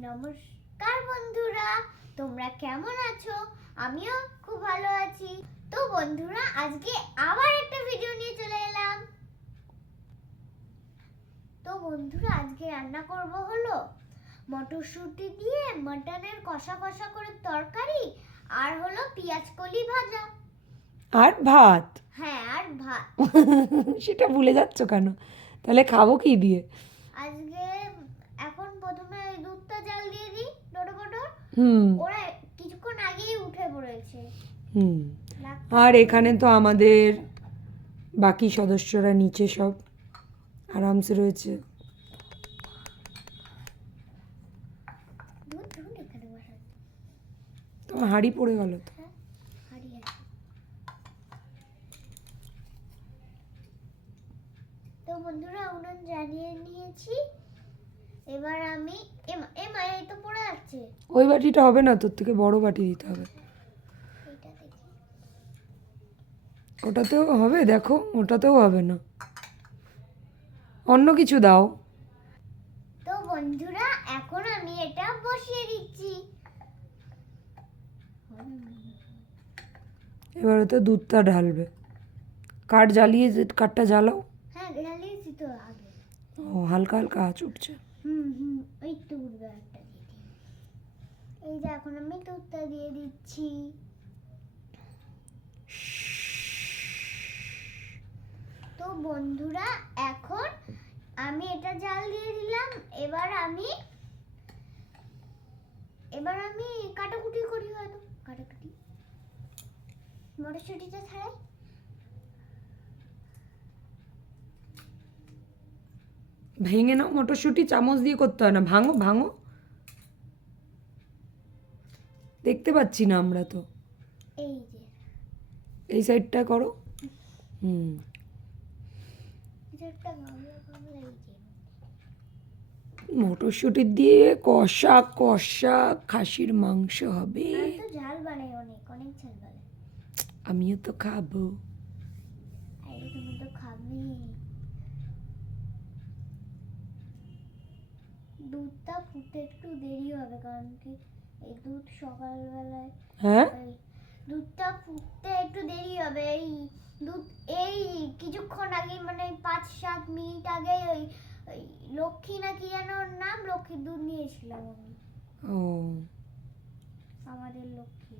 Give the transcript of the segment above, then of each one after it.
নমস্কার বন্ধুরা, তোমরা কেমন আছো? আমিও খুব ভালো আছি। তো বন্ধুরা, আজকে আবার একটা ভিডিও নিয়ে চলে এলাম। তো বন্ধুরা, আজকে রান্না করব হলো মটরশুঁটি দিয়ে মটনের কষা কষা করে তরকারি, আর হলো পেঁয়াজ কলি ভাজা, আর ভাত। হ্যাঁ, আর ভাত। সেটা ভুলে যাচ্ছ কেন? তাহলে খাবো কি দিয়ে? আজকে এখন প্রথমে দুধটা জাল দিয়ে দিই, ডোডো ওরা কিছুক্ষণ আগেই উঠে পড়েছে। আর এখানে তো আমাদের বাকি সদস্যরা নিচে সব আরামসে রয়েছে। তোমার হাঁড়ি পড়ে গেল তো। তো বন্ধুরা, উনুন জ্বালিয়ে নিয়েছি। এবার আমি এমা এই তো পড়ে যাচ্ছে। ওই বাটিটা হবে না, তোর থেকে বড় বাটি দিতে হবে। ওটাতেও হবে, দেখো ওটাতেও হবে না, অন্য কিছু দাও। তো বন্ধুরা, এখন আমি এটা বসিয়ে দিচ্ছি। এবার ওতে দুধটা ঢালবে। কাঠ জ্বালিয়ে, কাঠটা জ্বালাও। হ্যাঁ, জ্বালিয়েছি তো আগে। ও, হালকা হালকা আঁচ উঠছে। ওই তো উঠবে একটা দিয়ে দিই। এই যে এখন আমি দুধটা দিয়ে দিচ্ছি। তো বন্ধুরা, এখন আমি এটা জাল দিয়ে দিলাম। এবার আমি কাটাকুটি করি, হয়তো কাটাকুটি মটরশুঁটিটা ছাড়াই। ভেঙে নাও মটরশুঁটি, চামচ দিয়ে করতে হয় না, ভাঙো ভাঙো। দেখতে পাচ্ছি না আমরা তো। এই যে এই সাইডটা করো। মটরশুঁটি দিয়ে কষা কষা খাসির মাংস হবে। তো ঝাল বানাই, অনেক অনেক ঝাল বানাই। আমিও তো খাবো। আরে তুমি তো খাবে। দুধটা ফুটতে একটু দেরি হবে, কারণ কি এই দুধ সকালবেলায়, হ্যাঁ, দুধটা ফুটতে একটু দেরি হবে। এই কিছুক্ষণ আগে, মানে 5-7 মিনিট আগে ওই লক্ষ্মী না কি যেন ওর নাম, লক্ষ্মীর দুধ নিয়েছিলাম আমি। ও, আমাদের লক্ষ্মী।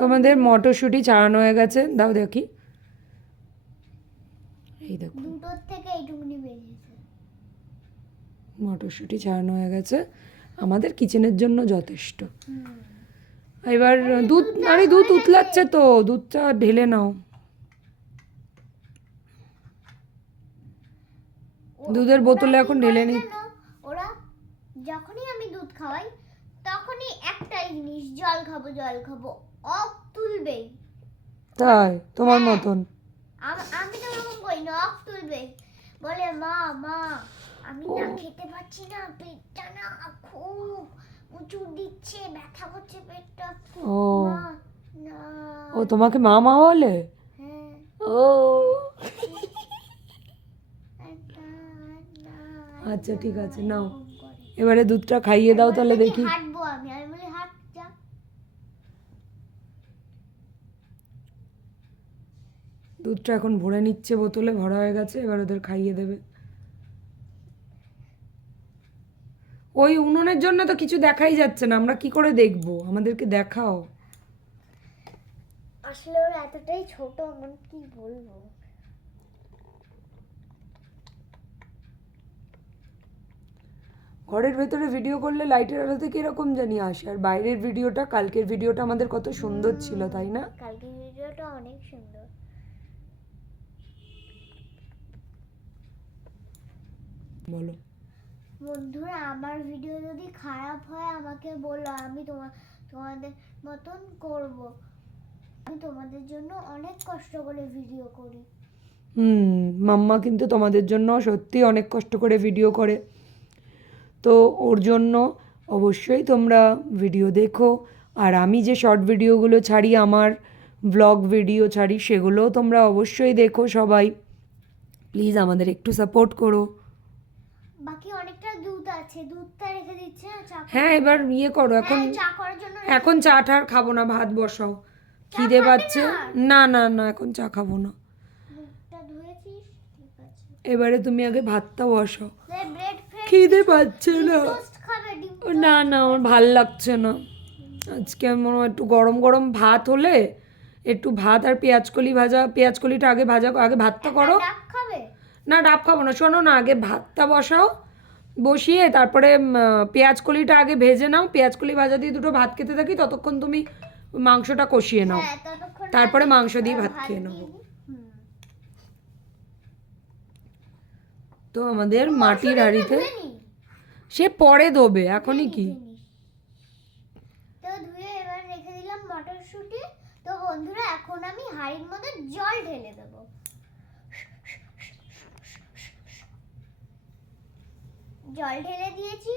তোমাদের মটরশুঁটি ছাড়ানো হয়ে গেছে, দাও দেখি। এই দেখো, দুটোর থেকে এইটুকুনি বেরিয়েছে। মটরশুঁটি ছাড়ানো হয়ে গেছে, আমাদের কিচেনের জন্য যথেষ্ট। এবার দুধ, আরে দুধ উতলাচ্ছে তো, দুধটা ঢেলে নাও। দুধের বোতলে এখন ঢেলে নি। ওরা যখনই আমি দুধ খাওয়াই, তখনই একটাই জিনিস, জল খাবো জল খাবো, অফ তুলবেই। তাই তোমার মতন? আমি তো এরকম করি না, অফ তুলবে। বলে মা মা আমি না খেতে পাচ্ছি না, পেটটা না খুব উঁচু দিচ্ছে, ব্যথা করছে পেটটা। ও, মা না। ও তোমাকে মা মা বলে? হ্যাঁ। ও, আচ্ছা ঠিক আছে, নাও এবারে দুধটা খাইয়ে দাও তাহলে দেখি। হাঁটবো আমি বলি হাঁট যা। দুধটা এখন ভরে নিচ্ছে, বোতলে ভরা হয়ে গেছে, এবার ওদের খাইয়ে দেবে। ওই উনুনের জন্য তো কিছু দেখাই যাচ্ছে না, আমরা কি করে দেখবো? আমাদেরকে দেখাও। আসলে ওরা এতটাই ছোট, আমি কি বলবো। ঘরের ভেতরে ভিডিও করলে লাইটের আলোতে কিরকম জানি আসে, আর বাইরের ভিডিওটা, কালকের ভিডিওটা আমাদের কত সুন্দর ছিল, তাই না? কালকের ভিডিওটা অনেক সুন্দর। বলো বন্ধুরা, আমার ভিডিও যদি খারাপ হয় আমাকে বলো, আমি তোমাদের মতন করব। আমি তোমাদের জন্য অনেক কষ্ট করে ভিডিও করি। মাম্মা কিন্তু তোমাদের জন্য সত্যি অনেক কষ্ট করে ভিডিও করে, তো ওর জন্য অবশ্যই তোমরা ভিডিও দেখো। আর আমি যে শর্ট ভিডিওগুলো ছাড়ি, আমার ব্লগ ভিডিও ছাড়ি, সেগুলোও তোমরা অবশ্যই দেখো সবাই। প্লিজ আমাদের একটু সাপোর্ট করো। বাকি অনেকটা দুধ আছে, দুধটা রেখে দিচ্ছে না চা হ্যাঁ, এবার ইয়ে করো এখন। হ্যাঁ, চা করার জন্য এখন চা টা আর খাবো না, ভাত বসাও। খিদে খাবে পাচ্ছে। না? না না না, এখন চা খাবো না। মুখটা ধুয়েছিস? ঠিক আছে। এবারে তুমি আগে ভাতটা বসাও। ব্রেড ফ্রেড খিদে পাচ্ছে না। টোস্ট খাবে? ডিম না না, আমার ভাল লাগছে না আজকে। মনে হয় একটু গরম গরম ভাত হলে, একটু ভাত আর পেঁয়াজকলি ভাজা, পেঁয়াজকলিটা আগে ভাজা, আগে ভাতটা করো। ডাব খাবে? না, ডাব খাবো না। শোনো না, আগে ভাতটা বসাও, বসিয়ে তারপরে পেঁয়াজকলিটা আগে ভেজে নাও। পেঁয়াজকলি ভাজা দিয়ে দুটো ভাত খেতে থাকি, ততক্ষণ তুমি মাংসটা কষিয়ে নাও। হ্যাঁ, ততক্ষণ তারপরে আমি মাংস দিয়ে ভাত খেয়ে দিয়ে নেবো। দিই। হুম। তো আমাদের মাটির মটরশুঁটিটা হাঁড়িতে ধুয়ে নিই। সে পরে দেবে, এখনই কি। ধুয়ে নিই। তো ধুয়ে এবার রেখে দিলাম মটরশুঁটি। তো বন্ধুরা, এখন আমি হাঁড়ির মধ্যে জল ঢেলে দেব। জল ঢেলে দিয়েছি।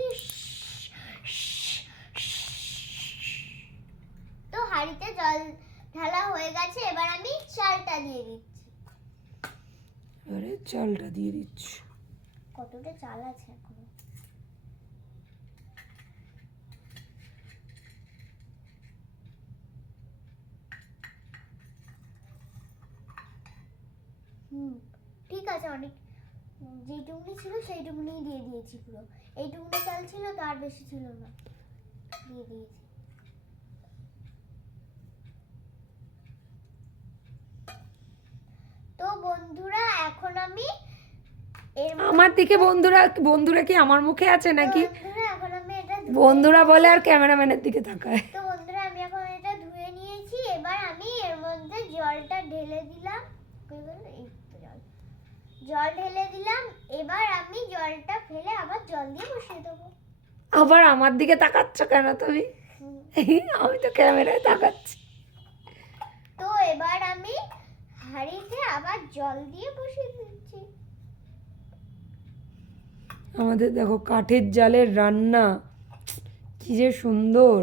তো হাঁড়িতে জল ঢালা হয়ে গেছে, এবার আমি চালটা দিয়ে দিচ্ছি। এবারে চালটা দিয়ে দিচ্ছি। কতটা চাল আছে এখনো? ঠিক আছে, অনেক যেটুকুনি ছিল সেইটুকুনি দিয়ে দিয়েছি পুরো। এইটুকুনি চাল ছিল, তার বেশি ছিল না, দিয়ে দিয়েছি। তো বন্ধুরা, এখন আমি আমার দিকে বন্ধুরা, বন্ধুরা কি আমার মুখে আছে নাকি? বন্ধুরা, এখন আমি এটা বন্ধুরা বলে আর ক্যামেরাম্যানের দিকে তাকায়। তো বন্ধুরা, আমি এখন এটা ধুয়ে নিয়েছি। এবার আমি এর মধ্যে জলটা ঢেলে দিলাম। কই গেল? এই তো জল। জল ঢেলে দিলাম। এবার আমি জলটা ফেলে আবার জল দিয়ে বসিয়ে দেবো। আবার আমার দিকে তাকাচ্ছ কেন তুমি? আমি তো ক্যামেরায় তাকাচ্ছি। তো এবার আমি হাঁড়িতে আবার জল দিয়ে বসিয়ে দিচ্ছি। আমাদের দেখো কাঠের জালের রান্না, কি যে সুন্দর।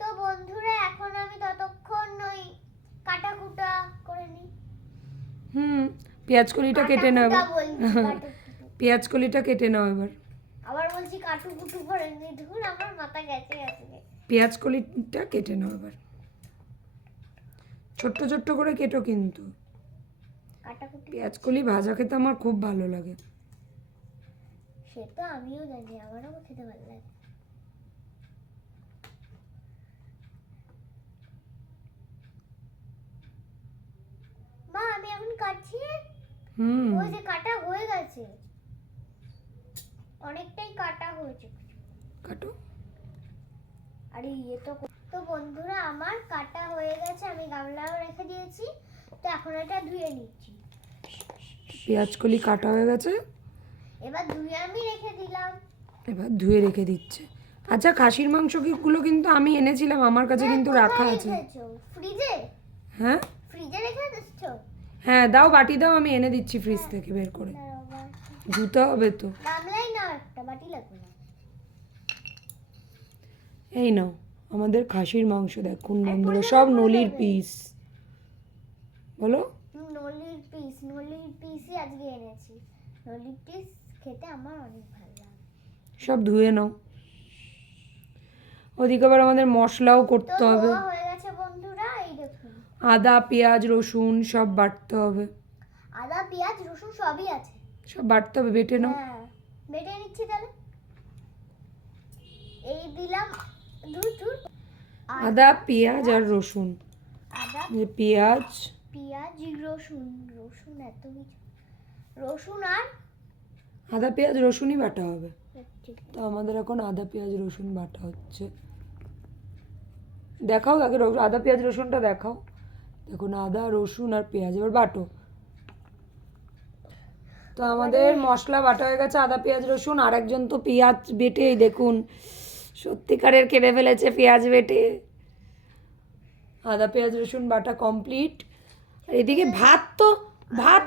তো বন্ধুরা, এখন আমি ততক্ষণ ওই কাটাকুটা করে নিই। পেঁয়াজকলিটা কেটে নাও এবার। কাটাকুটা। পেঁয়াজকলিটা কেটে নাও এবার। আবার বলছি কাটুকুটু করে নিই, দেখুন আমার মাথা গেছে গেছে। পেঁয়াজকলিটা কেটে নাও এবার। ছোট্ট ছোট্ট করে কেটো কিন্তু। কাটাকুটি পেঁয়াজকলি ভাজা খেতে আমার খুব ভালো লাগে। সে তো আমিও জানি, আমারও খেতে ভালো লাগে। মা, আমি এখন কাটছি। ওই যে কাটা হয়ে গেছে, অনেকটাই কাটা হয়েছে। কাটো। আরে ইয়ে তো তো বন্ধুরা, আমার কাটা হয়ে গেছে, আমি গামলাও রেখে দিয়েছি। তো এখন এটা ধুয়ে নিচ্ছি। পেঁয়াজকলি কাটা হয়ে গেছে, এবার ধুয়ে আমি রেখে দিলাম। এবার ধুয়ে রেখে দিচ্ছে। আচ্ছা, খাসির মাংসগুলো কিন্তু আমি এনেছিলাম, আমার কাছে কিন্তু রাখা আছে। ফ্রিজে? হ্যাঁ ফ্রিজে রেখে দিচ্ছো? হ্যাঁ, দাও বাটি দাও, আমি এনে দিচ্ছি ফ্রিজ থেকে বের করে। ধুতে হবে তো। গামলাই না, একটা বাটি লাগবে না। এই নাও আমাদের খাসির মাংস, দেখুন বন্ধুরা, সব নলির পিস। বলো। নলির পিসই আজকে এনেছি। নলির পিস খেতে আমার অনেক ভালো লাগে। সব ধুয়ে নাও। ওদিকে আবার আমাদের মশলাও করতে তো হবে। ধোয়া হয়ে গেছে বন্ধুরা, এই দেখুন। আদা পেঁয়াজ রসুন সব বাটতে হবে। আদা পেঁয়াজ রসুন সবই আছে। সব বাটতে হবে, বেটে নাও। হ্যাঁ, বেটে নিচ্ছি তাহলে। এই দিলাম ধুর আদা পেঁয়াজ আর রসুন। আদা পেঁয়াজ রসুন এত কিছু, রসুন আর আদা পেঁয়াজ রসুনই বাটা হবে। তো আমাদের এখন আদা পেঁয়াজ রসুন বাটা হচ্ছে। দেখাও আগে আদা পেঁয়াজ রসুনটা দেখাও। দেখুন আদা রসুন আর পেঁয়াজ, এবার বাটো। তো আমাদের মশলা বাটা হয়ে গেছে, আদা পেঁয়াজ রসুন। আর একজন তো পেঁয়াজ বেটে, দেখুন সত্যিকারের কেটে ফেলেছে পেঁয়াজ বেটে। আদা পেঁয়াজ রসুন বাটা কমপ্লিট। আর এদিকে ভাত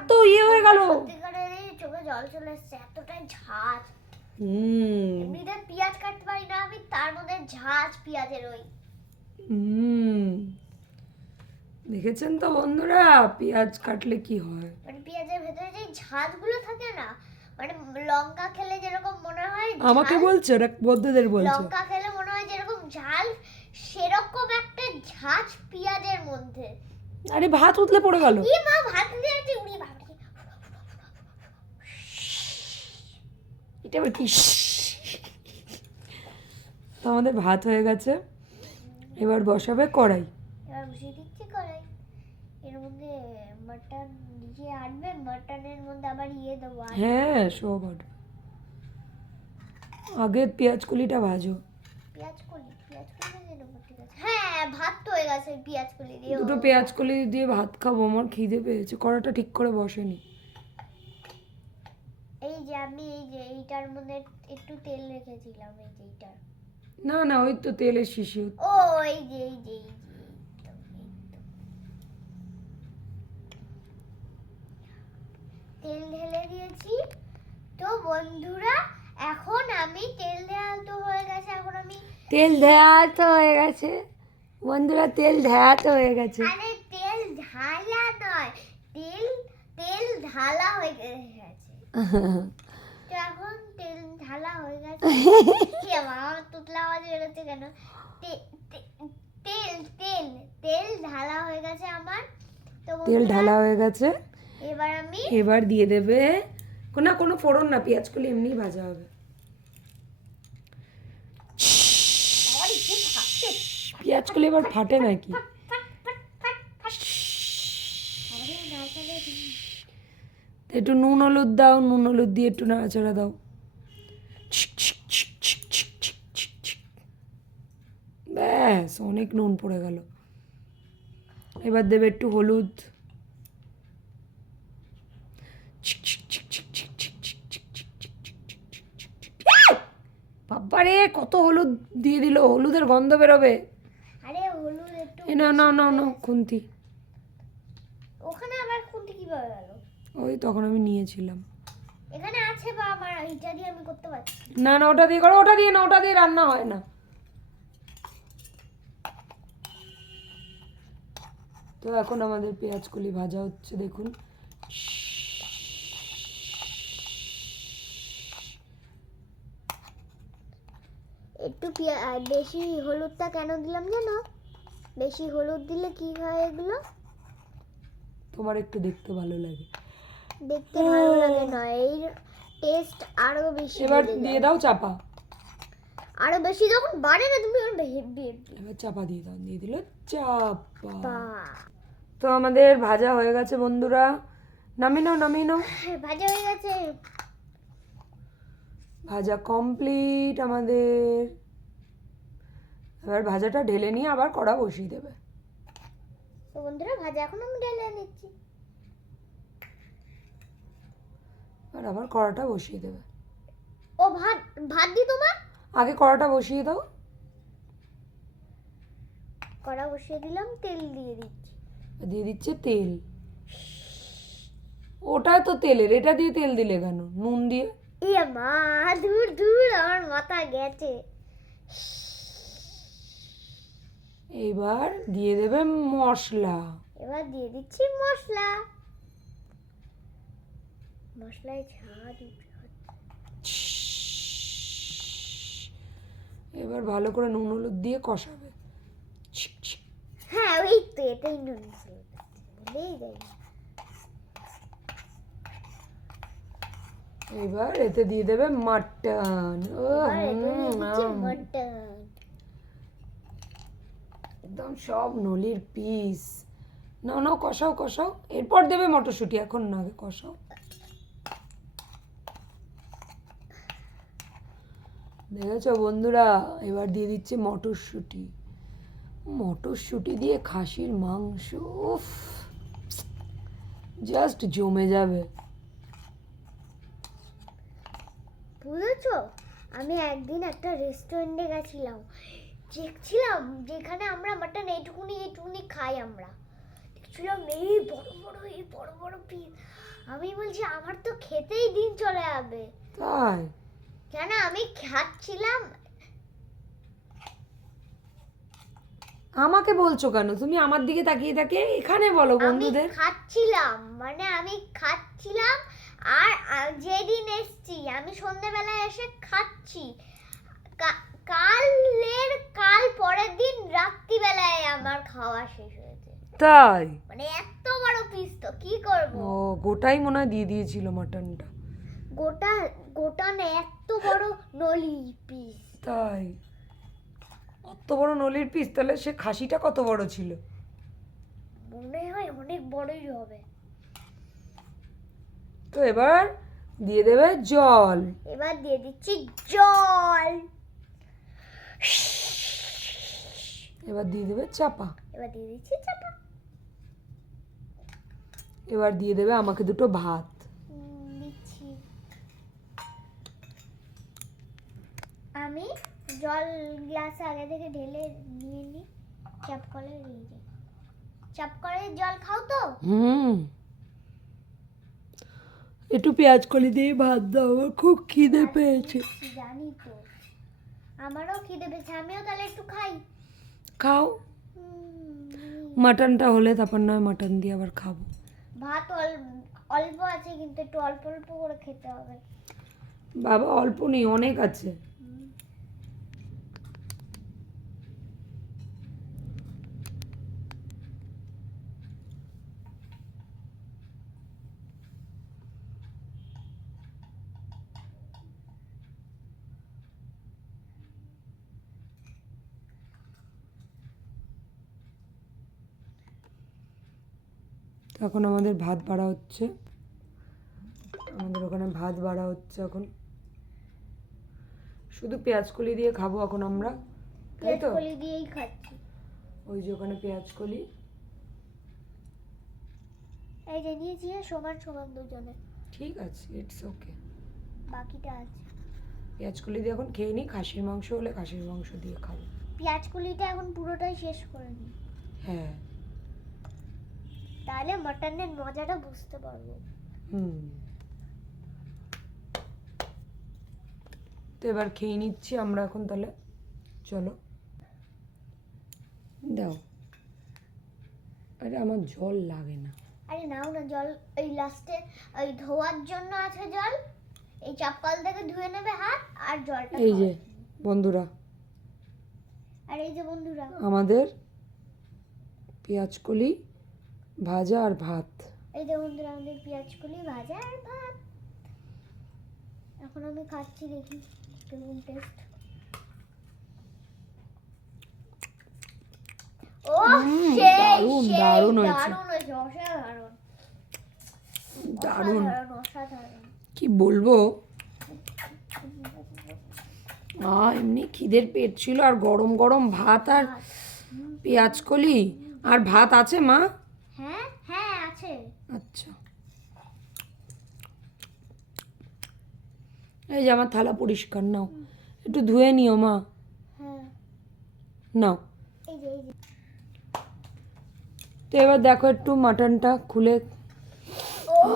তো ইয়ে হয়ে গেল। সত্যিকারের চোখে জল চলে এসেছে, এতটাই ঝাঁজ। হুম এমনিতে পেঁয়াজ কাটতে পারি না আমি, তার মধ্যে ঝাঁজ পেঁয়াজের ওই। হুম দেখেছেন তো বন্ধুরা পেঁয়াজ কাটলে কি হয়। মানে পেঁয়াজের ভেতরে যে ঝাঁজগুলো থাকে না, মানে লঙ্কা খেলে যেরকম মনে হয় আমাকে ঝাল, বলছো না বন্ধুদের বলছো? লঙ্কা খেলে মনে হয় যেরকম ঝাল, সেরকম একটা ঝাঁজ পেঁয়াজের মধ্যে। আরে ভাত উতলে পড়ে গেল। ই মা, ভাত দিয়ে আছে, উড়ি বাবারে। এটা আবার কি? তো আমাদের ভাত হয়ে গেছে, এবার বসাবে কড়াই। এবার বসিয়ে দিচ্ছি কড়াই, এর মধ্যে মাটন দিয়ে আনবে, মাটনের মধ্যে আবার ইয়ে দেবো, হ্যাঁ সব অর্ডার। আগে পেঁয়াজ কলিটা ভাজো। পেঁয়াজ কলি দিয়ে দেবো, ঠিক আছে। হ্যাঁ, ভাত তো হয়ে গেছে পেঁয়াজ কলি দিয়ে। দুটো পেঁয়াজ কলি দিয়ে ভাত খাবো, আমার খিদে পেয়েছে। কড়াটা ঠিক করে বসেনি। এই যে আমি এই যে এইটার মধ্যে একটু তেল রেখেছিলাম, এই যে এইটার। না না, ওই তো তেলের শিশি। ও এই যে এই যে এই যে তেল ঢেলে দিয়েছি। তো বন্ধুরা, এখন আমি তেল দেওয়া তো হয়ে গেছে, এখন আমি তেল দেওয়া তো হয়ে গেছে বন্ধুরা, তেল দেওয়া তো হয়ে গেছে। আরে তেল ঢালা নয়, তেল তেল ঢালা হয়ে গেছে। তো এখন তেল ঢালা হয়ে গেছে। কি আমার তুতলা আওয়াজ বেরোচ্ছে কেন? তেল তেল তেল ঢালা হয়ে গেছে আমার। তো তেল ঢালা হয়ে গেছে, এবার আমি এবার দিয়ে দেবে না কোনো ফোড়ন না, পেঁয়াজ কলি এমনি ভাজা হবে। পেঁয়াজ কলি এবার ফাটে নাকি? একটু নুন হলুদ দাও, নুন হলুদ দিয়ে একটু নাড়াচাড়া দাও। ব্যাস, অনেক নুন পড়ে গেল। এবার দেবে একটু হলুদ। বাবারে কত হলুদ দিয়ে দিল, হলুদের গন্ধ বেরোবে। আরে হলুদ একটু এ না না না না, খুন্তি। ওখানে আবার খুন্তি কিভাবে গেল? ওই তখন আমি নিয়েছিলাম। এখানে আছে বা আমার এইটা দিয়ে আমি করতে পারছি। না না, ওটা দিয়ে করো, ওটা দিয়ে না, ওটা দিয়ে রান্না হয় না। তো এখন আমাদের পেঁয়াজ কলি ভাজা হচ্ছে, দেখুন। একটু বেশি হলুদটা কেন দিলাম জানো? বেশি হলুদ দিলে কি হয় এগুলো? তোমার একটু দেখতে ভালো লাগে। দেখতে ভালো লাগে নয়, এই টেস্ট আরো বেশি এবার বেড়ে দিয়ে যায়। দাও চাপা। আরো বেশি যখন বাড়ে না, তুমি এবার চাপা দিয়ে দাও, দিয়ে দিল চাপা। বাহ, তো আমাদের ভাজা হয়ে গেছে বন্ধুরা, নামিয়ে নাও নামিয়ে নাও। ভাজা হয়ে গেছে। ভাজা কমপ্লিট আমাদের। এবার ভাজাটা ঢেলে নিয়ে আবার কড়া বসিয়ে দেবে। তো বন্ধুরা, ভাজা এখন আমি ঢেলে নিচ্ছি। আর আবার কড়াটা বসিয়ে দেবে। ও ভাত ভাত দি তোমার। আগে কড়াটা বসিয়ে দাও। কড়া বসিয়ে দিলাম, তেল দিয়ে দিচ্ছি। দিয়ে দিচ্ছে তেল। ওটা তো তেলের, এটা দিয়ে তেল দিলে কেন? নুন দিয়ে। ইয়ে মা, দূর দূর আমার মাথা গেছে। এবার দিয়ে দেবে মশলা। এবার দিয়ে দিচ্ছি মশলা। মশলায় ঝাঁজ উঠে। এবার ভালো করে নুন হলুদ দিয়ে কষাবে। হ্যাঁ, ওই তো এটাই নুন ছিল, ভুলেই যাই। এবার এতে দিয়ে দেবে মাটন। ও মটন একদম সব নলির পিস। নাও নাও, কষাও কষাও, এরপর দেবে মটরশুঁটি, এখন না, আগে কষাও। দেখেছো বন্ধুরা, এবার দিয়ে দিচ্ছে মটরশুঁটি। মটরশুঁটি দিয়ে খাসির মাংস, উফ, জাস্ট জমে যাবে। বুঝেছো, আমি একদিন একটা রেস্টুরেন্টে গেছিলাম, দেখছিলাম যেখানে আমরা মাটন এইটুকুনি এইটুকুনি খাই, আমরা দেখছিলাম এই বড় বড় পিস। আমি বলছি আমার তো খেতেই দিন চলে যাবে। তাই? কেন আমি খাচ্ছিলাম? আমাকে বলছো কেন? তুমি আমার দিকে তাকিয়ে এখানে বলো আমি বন্ধুদের। খাচ্ছিলাম মানে আমি খাচ্ছিলাম। আর যেদিন এসছি আমি সন্ধ্যেবেলায় এসে খাচ্ছি, কাল পরের দিন রাত্রিবেলায় আমার খাওয়া শেষ হয়েছে। তাই? মানে এত বড় পিস তো কি করব। ও গোটাই মনে হয় দিয়ে দিয়েছিল মাটনটা। গোটা গোটা না, এত বড় নলি পিস। তাই? অত বড় নলির পিস, তাহলে সে খাসিটা কত বড় ছিল? মনে হয় অনেক বড়ই হবে। তো এবার দিয়ে দেবে জল। এবার দিয়ে দিচ্ছি জল। এবার দিয়ে দেবে চাপা। এবার দিয়ে দিচ্ছি চাপা। এবার দিয়ে দেবে আমাকে দুটো ভাত। দিচ্ছি। আমি জল গ্লাসে আগে থেকে ঢেলে নিয়ে নিই। চাপ করে দিয়ে দিই। চাপ করে জল খাও তো? একটু পেঁয়াজ কলি দিয়ে ভাত দাও, আমার খুব খিদে পেয়েছে। জানি তো, আমারও খিদে পেয়েছে, আমিও তাহলে একটু খাই। খাও। মাটনটা হলে তারপর নয় মাটন দিয়ে আবার খাবো। ভাত অল্প আছে, কিন্তু একটু অল্প অল্প করে খেতে হবে। বাবা অল্প নেই, অনেক আছে। এখন আমাদের ভাত বাড়া হচ্ছে, আমাদের ওখানে ভাত বাড়া হচ্ছে এখন। শুধু পেঁয়াজ কলি দিয়ে খাবো এখন আমরা, তাই তো? পেঁয়াজ কলি দিয়েই খাচ্ছি। ওই যে ওখানে পেঁয়াজ কলি, এই যে নিয়েছি সমান সমান দুজনে। ঠিক আছে, ইটস ওকে। বাকিটা আছে। পেঁয়াজ কলি দিয়ে এখন খেয়ে নিই, খাসির মাংস হলে খাসির মাংস দিয়ে খাবো। পেঁয়াজ কলিটা এখন পুরোটাই শেষ করে নিই। হ্যাঁ, তাহলে মাটনের মজাটা বুঝতে পারবো। তো এবার খেয়ে নিচ্ছি আমরা এখন, তাহলে চলো দাও। আরে আমার জল লাগে না। আরে নাও না জল, এই লাস্টে ওই ধোয়ার জন্য আছে জল। এই চাপকল থেকে ধুয়ে নেবে হাত আর জলটা। এই যে বন্ধুরা, আর এই যে বন্ধুরা, আমাদের পেঁয়াজ কলি ভাজা আর ভাত। এই যে বন্ধুরা আমাদের পেঁয়াজ কলি ভাজা আর ভাত। এখন আমি খাচ্ছি, দেখি কেমন টেস্ট। ও দারুণ দারুণ হয়েছে, অসাধারণ দারুণ। অসাধারণ। কি বলবো, এমনি খিদের পেট ছিল, আর গরম গরম ভাত আর পেঁয়াজ কলি আর ভাত আছে মা? হ্যাঁ হ্যাঁ আছে। আচ্ছা, এই যে আমার থালা পরিষ্কার, নাও একটু ধুয়ে নিও মা। হ্যাঁ নাও। এই যে তো এবার দেখো একটু মাটনটা খুলে। ও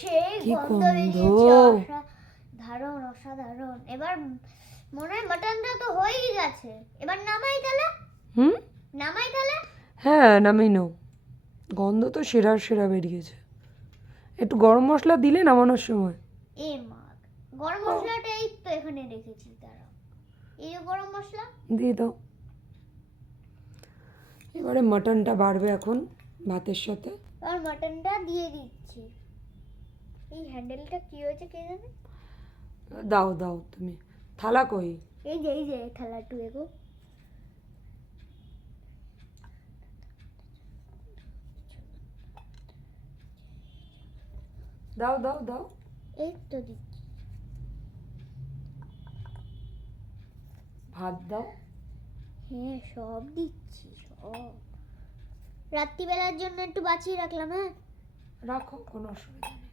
সেই কি গন্ধ গন্ধ! বেরিয়েছে, অসাধারণ অসাধারণ। এবার মনে হয় মাটনটা তো হয়েই গেছে, এবার নামাই তাহলে। নামাই তাহলে। হ্যাঁ নামিয়ে নাও, গন্ধ তো সেরার সেরা বেরিয়েছে। একটু গরম মশলা দিলে নামানোর সময়। এ মা, গরম মশলাটা এই তো এখানে রেখেছি, দাঁড়াও। এই যে গরম মশলা দিয়ে দাও। এবারে মাটনটা বাড়বে এখন ভাতের সাথে। আর মাটনটা দিয়ে দিচ্ছি। এই হ্যান্ডেলটা কি হয়েছে কে জানে। দাও দাও, তুমি থালা কই? এই যে থালাটু এগো। দাও দাও দাও। এই তো দিচ্ছি। ভাত দাও। হ্যাঁ সব দিচ্ছি, সব। রাত্রিবেলার জন্য একটু বাঁচিয়ে রাখলাম। হ্যাঁ রাখো, কোনো অসুবিধা নেই।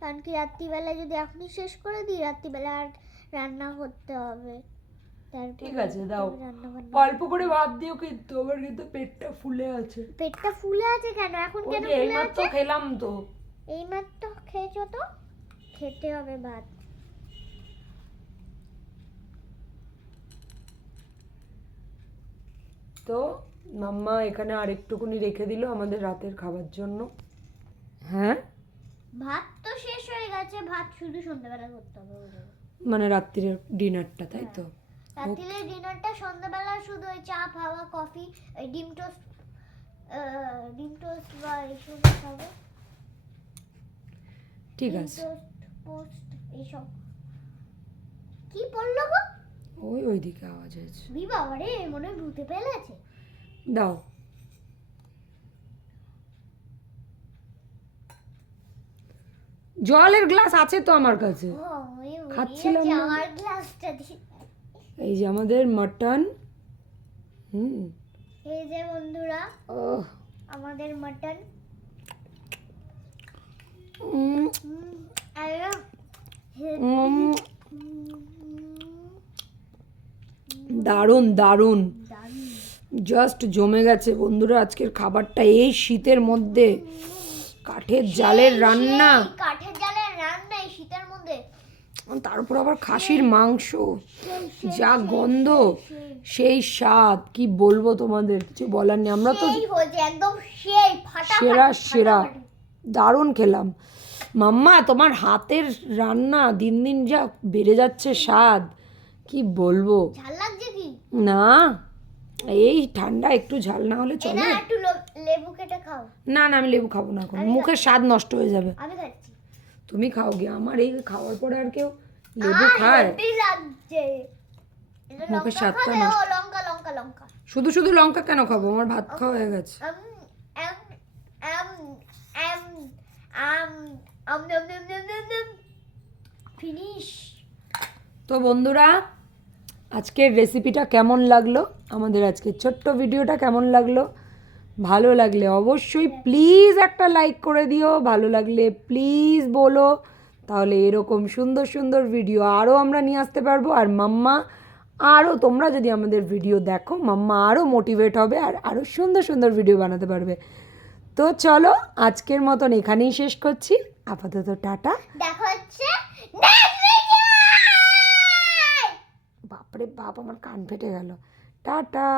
কারণ কি রাত্রিবেলা যদি এখনই শেষ করে দিই, রাত্রিবেলা আর রান্না করতে হবে। ঠিক আছে দাও, অল্প করে ভাত দিও, কিন্তু আমার কিন্তু পেটটা ফুলে আছে। পেটটা ফুলে আছে কেন? এখন কেন ফুলে এইমাত্র আছে? খেলাম তো। এইমাত্র খেয়েছো তো, খেতে হবে ভাত। তো মাম্মা এখানে আরেকটুকুনি রেখে দিল আমাদের রাতের খাবার জন্য। হ্যাঁ, ভাত তো শেষ হয়ে গেছে, ভাত শুধু সন্ধ্যাবেলা করতে হবে ওদের। মানে রাত্রির ডিনারটা, তাই তো? রাত্রিরে ডিনারটা সন্ধ্যাবেলা শুধু ওই চা খাওয়া, কফি, ওই ডিম টোস্ট বা এইসব খাবে। ঠিক আছে, পোস্ট এইসব। কি পড়লো গো? ওইদিকে আওয়াজ হয়েছে। বাবা রে, মনে হয় ভূতে পেলেছে। দাও। জলের গ্লাস আছে তো আমার কাছে, খাচ্ছিলাম না। আমার গ্লাসটা দিয়ে। এই যে আমাদের মাটন। এই যে বন্ধুরা আমাদের মাটন। দারুণ দারুণ, জাস্ট জমে গেছে বন্ধুরা আজকের খাবারটা। এই শীতের মধ্যে কাঠের জালের রান্না, এই শীতের মধ্যে, তার উপর আবার খাসির মাংস, যা গন্ধ, সেই স্বাদ, কি বলবো তোমাদের, কিছু বলার নেই। আমরা তো একদম সেই ফাটাফাটি, সেরা সেরা, দারুণ খেলাম। মাম্মা তোমার হাতের রান্না দিন দিন যা বেড়ে যাচ্ছে স্বাদ, কি বলবো। ঝাল লাগছে কি? না, এই ঠান্ডা একটু ঝাল না হলে চলে। না, একটু লেবু কেটে খাও। না না, আমি লেবু খাবো না এখন, মুখের স্বাদ নষ্ট হয়ে যাবে। আমি খাচ্ছি। তুমি খাও গিয়ে, আমার এই খাওয়ার পরে আর কেউ লেবু খায়? হেভি লাগছে। মুখের স্বাদটা খাবে? নষ্ট। লঙ্কা লঙ্কা লঙ্কা। শুধু শুধু লঙ্কা কেন খাবো, আমার ভাত খাওয়া হয়ে গেছে। ফিনিশ। তো বন্ধুরা, আজকের রেসিপিটা কেমন লাগলো, আমাদের আজকের ছোট্ট ভিডিওটা কেমন লাগলো, ভালো লাগলে অবশ্যই প্লিজ একটা লাইক করে দিও। ভালো লাগলে প্লিজ বলো, তাহলে এরকম সুন্দর সুন্দর ভিডিও আরও আমরা নিয়ে আসতে পারবো। আর মাম্মা আরও, তোমরা যদি আমাদের ভিডিও দেখো, মাম্মা আরও মোটিভেট হবে আর আরও সুন্দর সুন্দর ভিডিও বানাতে পারবে। তো চলো, আজকের মতন এখানেই শেষ করছি। আপাতত টাটা। দেখা হচ্ছে নেক্সট ভিডিও। বাপরে বাপ, আমার কান ফেটে গেল। টাটা।